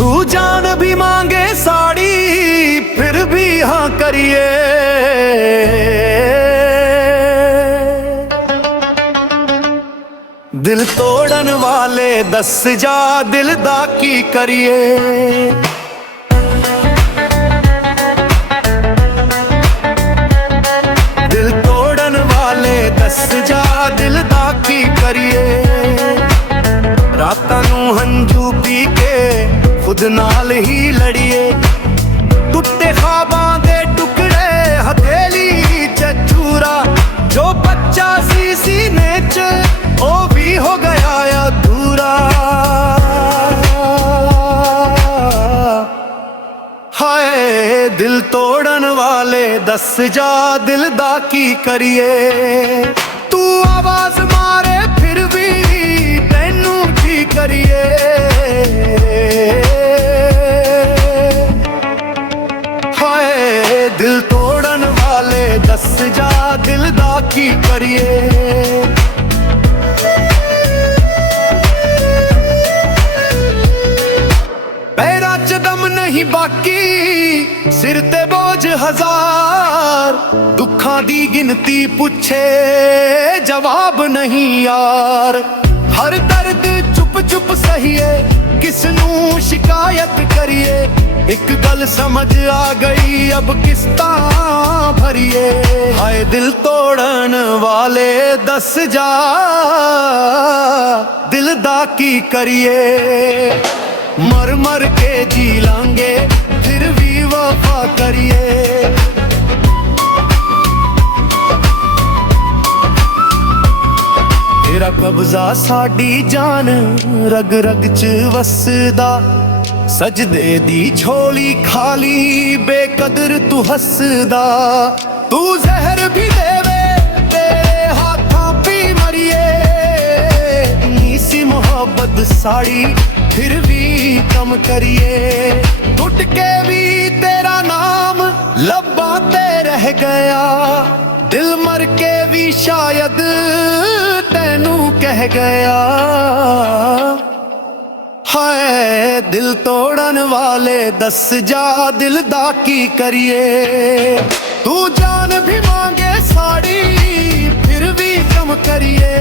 तू जान भी मांगे साड़ी फिर भी हाँ करिए। दिल तोड़न वाले दस जा दिल दा की करिए। दिल तोड़न वाले दस जा दिल दा की करिए। रातां नूं हंझू पी के खुद नाल ही लड़िए। टुटे ख्वाबां दे टुकड़े हथेली च चूरा, जो बच्चा सी सीने च ओ भी हो गया अधूरा। हाय दिल तोड़न वाले दस जा दिल दा की करिए। तू आवाज मारे फिर भी तैनू की करिए। हाय दिल तोड़न वाले दस जा दिल दा की करिए। पैरां च दम नहीं बाकी सिर ते बोझ हजार। दुखां दी गिनती पुछे जवाब नहीं यार। हर दर्द चुप चुप सहिए किसनू शिकायत करिए। एक गल समझ आ गई अब किस्तां भरिए। हाय दिल तोड़न वाले दस जा दिल दा की करिए। मर मर के जी लांगे फिर भी वफा करिए। तेरा कब्जा साडी जान रग रग च वसदा। सजदे दी झोली खाली बेकदर तू हसदा। तू जहर भी देवे तेरे हाथों पी मरिए। नीसी मोहब्बत साड़ी फिर भी कम करिए। टूट के भी तेरा नाम लब्बां ते रह गया। दिल मर के भी शायद तैनू कह गया। हाय दिल तोड़न वाले दस जा दिल दा की करिए। तू जान भी मांगे साड़ी फिर भी कम करिए।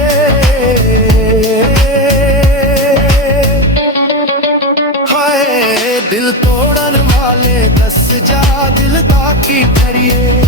हाय दिल तोड़न वाले दस जा दिल दा की करिए।